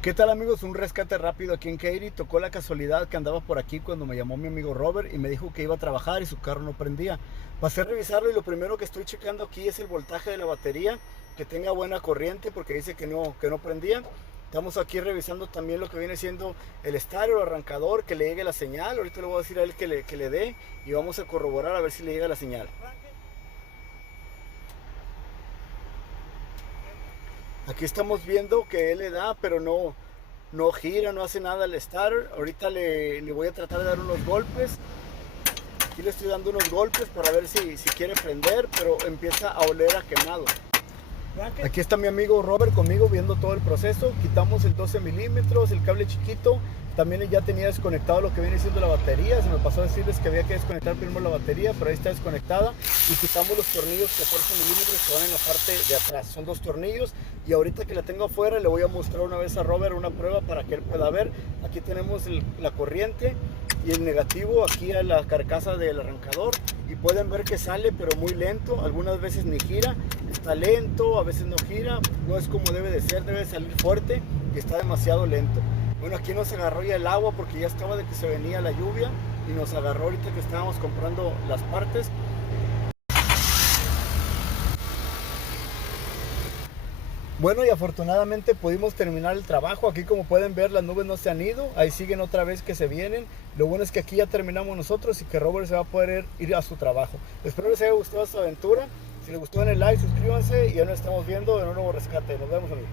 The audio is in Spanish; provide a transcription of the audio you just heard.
¿Qué tal, amigos? Un rescate rápido aquí en Katy. Tocó la casualidad que andaba por aquí cuando me llamó mi amigo Robert y me dijo que iba a trabajar y su carro no prendía. Pasé a revisarlo y lo primero que estoy checando aquí es el voltaje de la batería, que tenga buena corriente porque dice que no prendía. Estamos aquí revisando también lo que viene siendo el estéreo, el arrancador, que le llegue la señal. Ahorita le voy a decir a él que le dé y vamos a corroborar a ver si le llega la señal. Aquí estamos viendo que él le da, pero no gira, no hace nada el starter. Ahorita le voy a tratar de dar unos golpes. Aquí le estoy dando unos golpes para ver si quiere prender, pero empieza a oler a quemado. Aquí está mi amigo Robert conmigo viendo todo el proceso. Quitamos el 12 milímetros, el cable chiquito. También ya tenía desconectado lo que viene siendo la batería. Se me pasó a decirles que había que desconectar primero la batería, pero ahí está desconectada. Y quitamos los tornillos 14 milímetros que van en la parte de atrás. Son dos tornillos. Y ahorita que la tengo afuera, le voy a mostrar una vez a Robert una prueba para que él pueda ver. Aquí tenemos la corriente y el negativo aquí a la carcasa del arrancador. Y pueden ver que sale, pero muy lento. Algunas veces ni gira. Está lento, a veces no gira. No es como debe de ser, debe de salir fuerte. Y está demasiado lento. Bueno, aquí nos agarró ya el agua porque ya estaba de que se venía la lluvia y nos agarró ahorita que estábamos comprando las partes. Bueno, y afortunadamente pudimos terminar el trabajo. Aquí, como pueden ver, las nubes no se han ido, ahí siguen otra vez que se vienen. Lo bueno es que aquí ya terminamos nosotros y que Robert se va a poder ir a su trabajo. Espero les haya gustado esta aventura. Si les gustó, denle like, suscríbanse y ya nos estamos viendo en un nuevo rescate. Nos vemos, amigos.